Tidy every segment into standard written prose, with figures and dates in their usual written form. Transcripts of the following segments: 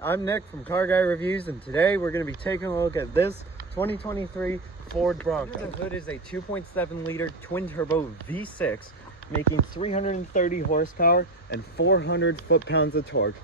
I'm Nick from CarGuyReviews, and today we're going to be taking a look at this 2023 Ford Bronco. The hood is a 2.7 liter twin turbo V6, making 330 horsepower and 400 foot-pounds of torque.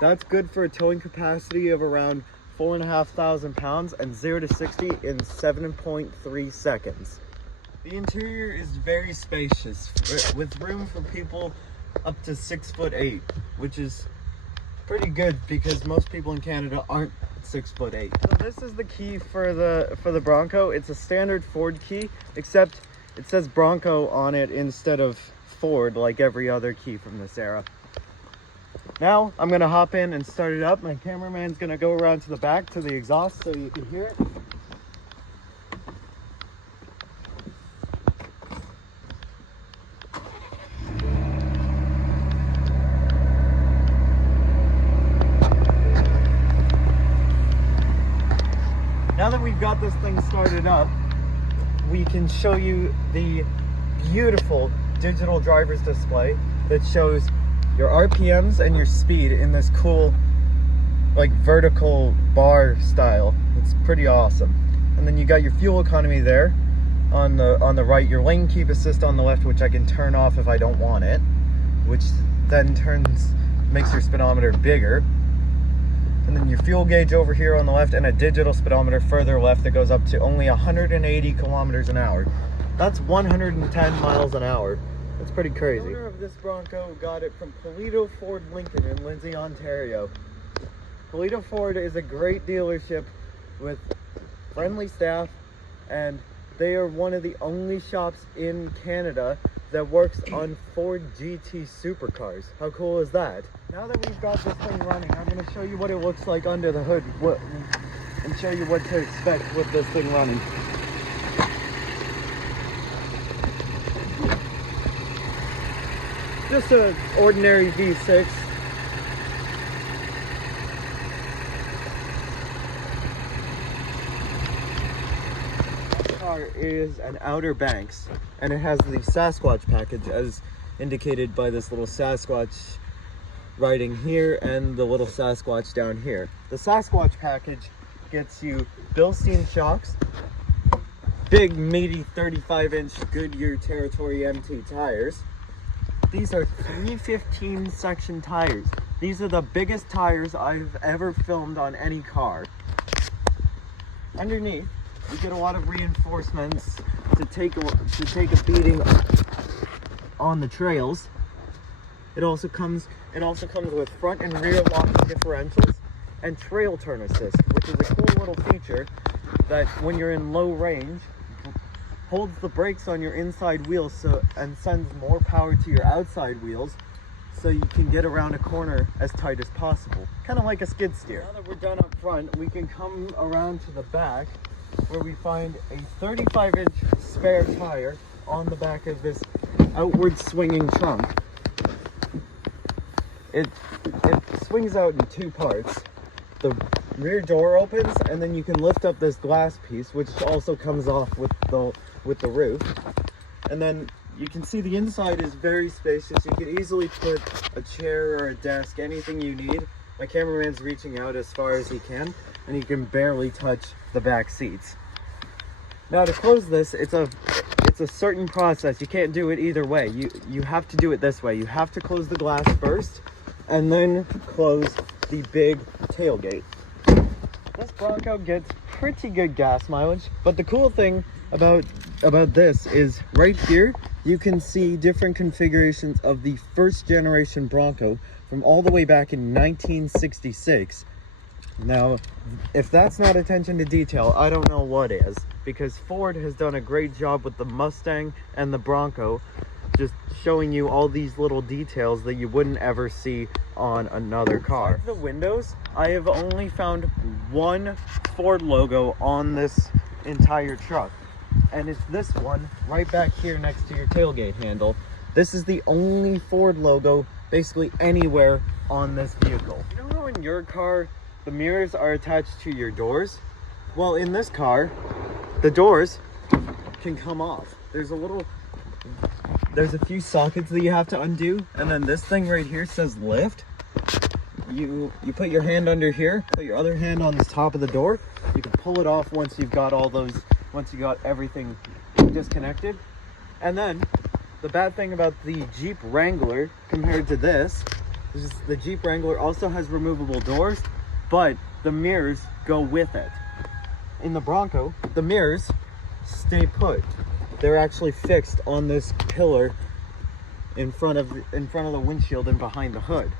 That's good for a towing capacity of around 4,500 pounds and 0 to 60 in 7.3 seconds. The interior is very spacious, with room for people up to 6'8", which is pretty good because most people in Canada aren't 6'8". So this is the key for the Bronco. It's a standard Ford key, except it says Bronco on it instead of Ford like every other key from this era. Now I'm gonna hop in and start it up. My cameraman's gonna go around to the back to the exhaust so you can hear it. Now that we've got this thing started up, we can show you the beautiful digital driver's display that shows your RPMs and your speed in this cool, like, vertical bar style. It's pretty awesome. And then you got your fuel economy there on the right, your lane keep assist on the left, which I can turn off if I don't want it, which then makes your speedometer bigger. And then your fuel gauge over here on the left, and a digital speedometer further left that goes up to only 180 kilometers an hour. That's 110 miles an hour. That's pretty crazy. The owner of this Bronco got it from Polito Ford Lincoln in Lindsay, Ontario. Polito Ford is a great dealership with friendly staff, and they are one of the only shops in Canada that works on Ford GT supercars. How cool is that? Now that we've got this thing running, I'm going to show you what it looks like under the hood and show you what to expect with this thing running. Just an ordinary V6. This car is an Outer Banks, and it has the Sasquatch package as indicated by this little Sasquatch writing here and the little Sasquatch down here. The Sasquatch package gets you Bilstein shocks, big meaty 35-inch Goodyear Territory MT tires. These are 315 section tires. These are the biggest tires I've ever filmed on any car. Underneath, you get a lot of reinforcements to take a beating on the trails. It also comes with front and rear locking differentials and trail turn assist, which is a cool little feature that when you're in low range holds the brakes on your inside wheels and sends more power to your outside wheels so you can get around a corner as tight as possible, kind of like a skid steer. Now that we're done up front, we can come around to the back where we find a 35-inch spare tire on the back of this outward swinging trunk. It swings out in two parts. The rear door opens, and then you can lift up this glass piece, which also comes off with the roof. And then you can see the inside is very spacious. You could easily put a chair or a desk, anything you need. My cameraman's reaching out as far as he can, and he can barely touch the back seats. Now to close this, it's a certain process. You can't do it either way. You have to do it this way. You have to close the glass first, and then close the big tailgate. This Bronco gets pretty good gas mileage, but the cool thing about this is right here you can see different configurations of the first generation Bronco from all the way back in 1966. Now, if that's not attention to detail, I don't know what is, because Ford has done a great job with the Mustang and the Bronco, just showing you all these little details that you wouldn't ever see on another car. Inside the windows, I have only found one Ford logo on this entire truck, and it's this one right back here next to your tailgate handle. This is the only Ford logo basically anywhere on this vehicle. You know how in your car the mirrors are attached to your doors? Well, in this car, the doors can come off. There's a few sockets that you have to undo, and then this thing right here says lift. you put your hand under here, put your other hand on the top of the door. You can pull it off once you got everything disconnected. And then the bad thing about the Jeep Wrangler compared to this is the Jeep Wrangler also has removable doors, but the mirrors go with it. In the Bronco, the mirrors stay put. They're actually fixed on this pillar in front of the windshield and behind the hood.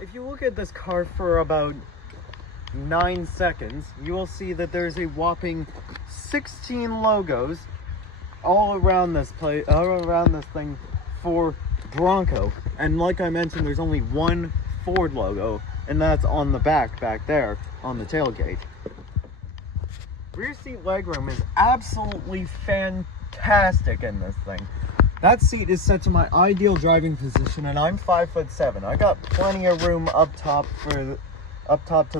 If you look at this car for about 9 seconds, you will see that there's a whopping 16 logos all around this thing for Bronco. And like I mentioned, there's only one Ford logo, and that's on the back there on the tailgate. Rear seat legroom is absolutely fantastic in this thing. That seat is set to my ideal driving position, and I'm 5'7". I got plenty of room up top to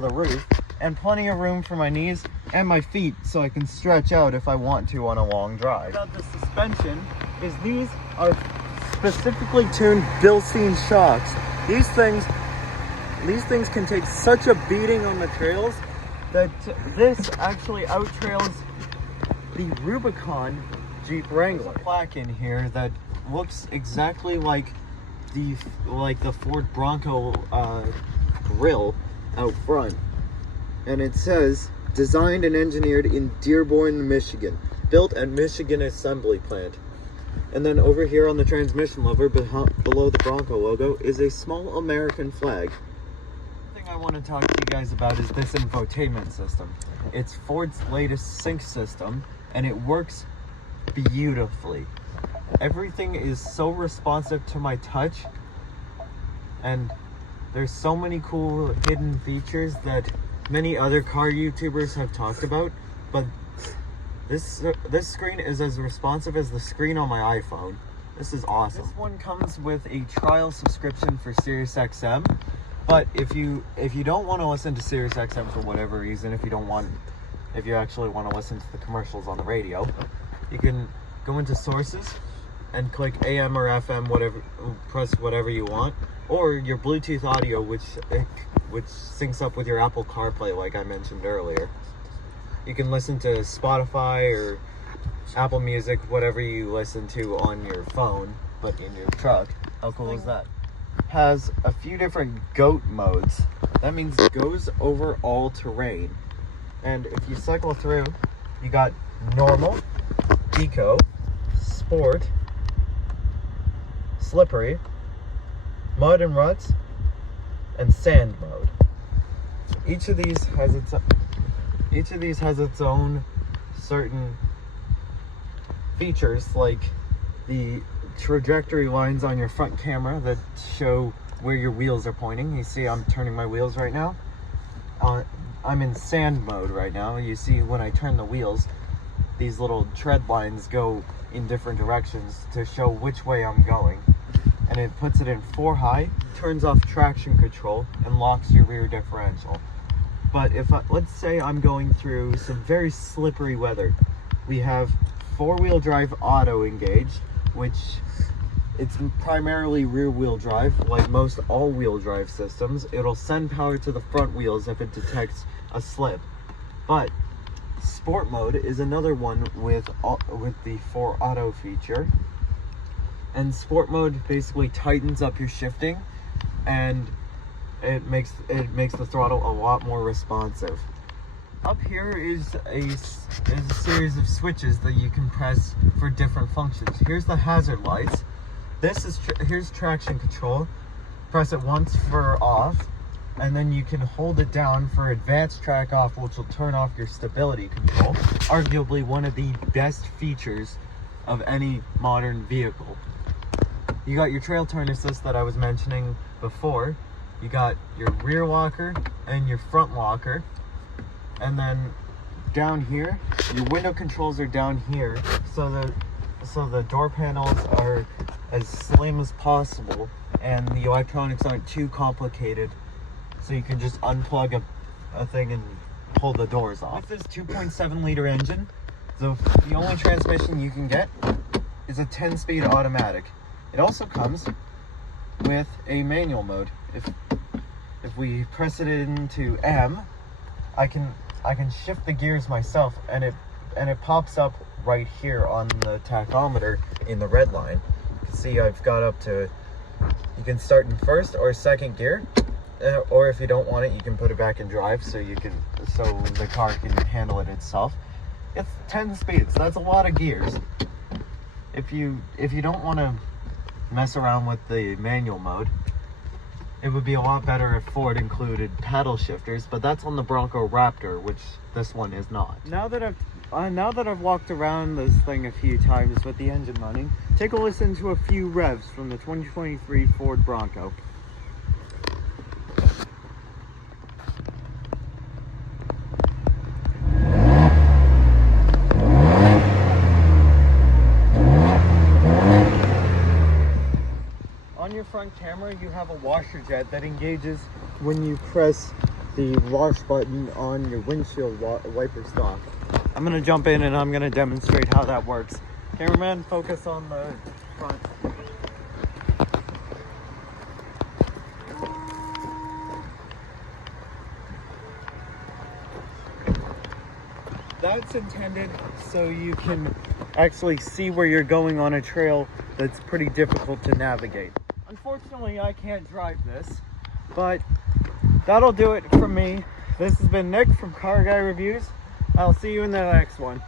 the roof, and plenty of room for my knees and my feet so I can stretch out if I want to on a long drive. About the suspension is these are specifically tuned Bilstein shocks. These things can take such a beating on the trails that this actually out-trails the Rubicon Jeep Wrangler. There's a plaque in here that looks exactly like the Ford Bronco grille out front. And it says, designed and engineered in Dearborn, Michigan. Built at Michigan Assembly Plant. And then over here on the transmission lever, below the Bronco logo, is a small American flag. The thing I want to talk to you guys about is this infotainment system. It's Ford's latest sync system, and it works beautifully. Everything is so responsive to my touch, and there's so many cool hidden features that many other car YouTubers have talked about, but this screen is as responsive as the screen on my iPhone. This is awesome. This one comes with a trial subscription for SiriusXM, but if you don't want to listen to SiriusXM for whatever reason, if you actually want to listen to the commercials on the radio, you can go into sources and click AM or FM, press whatever you want, or your Bluetooth audio, which syncs up with your Apple CarPlay, like I mentioned earlier. You can listen to Spotify or Apple Music, whatever you listen to on your phone, but in your truck. How cool is that? Has a few different GOAT modes. That means goes over all terrain. And if you cycle through, you got normal, eco, sport, slippery, mud and ruts, and sand mode. Each of these has its own certain features, like the trajectory lines on your front camera that show where your wheels are pointing. You see I'm turning my wheels right now. I'm in sand mode right now. You see when I turn the wheels, these little tread lines go in different directions to show which way I'm going. And it puts it in 4 high, turns off traction control, and locks your rear differential. But let's say I'm going through some very slippery weather. We have 4-wheel drive auto engaged, which it's primarily rear-wheel drive, like most all-wheel drive systems. It'll send power to the front wheels if it detects a slip. But sport mode is another one with the 4 auto feature. And sport mode basically tightens up your shifting, and it makes the throttle a lot more responsive. Up here is a series of switches that you can press for different functions. Here's the hazard lights. Here's traction control. Press it once for off, and then you can hold it down for advanced track off, which will turn off your stability control. Arguably one of the best features of any modern vehicle. You got your trail turn assist that I was mentioning before. You got your rear locker and your front locker. And then down here, your window controls are down here, so the door panels are as slim as possible, and the electronics aren't too complicated, so you can just unplug a thing and pull the doors off. With this 2.7 liter engine, the only transmission you can get is a 10-speed automatic. It also comes with a manual mode. If if we press it into M, I can shift the gears myself, and it pops up right here on the tachometer in the red line. You can see I've got up to, you can start in first or second gear, or if you don't want it, you can put it back in drive so the car can handle it itself. It's 10 speeds. That's a lot of gears. If you don't want to mess around with the manual mode, it would be a lot better if Ford included paddle shifters, but that's on the Bronco Raptor, which this one is not. Now that I've walked around this thing a few times with the engine running, take a listen to a few revs from the 2023 Ford Bronco. On your front camera, you have a washer jet that engages when you press the wash button on your windshield wiper stop. I'm gonna jump in and I'm gonna demonstrate how that works. Cameraman, focus on the front. That's intended so you can actually see where you're going on a trail that's pretty difficult to navigate. Unfortunately, I can't drive this, but that'll do it for me. This has been Nick from Car Guy Reviews. I'll see you in the next one.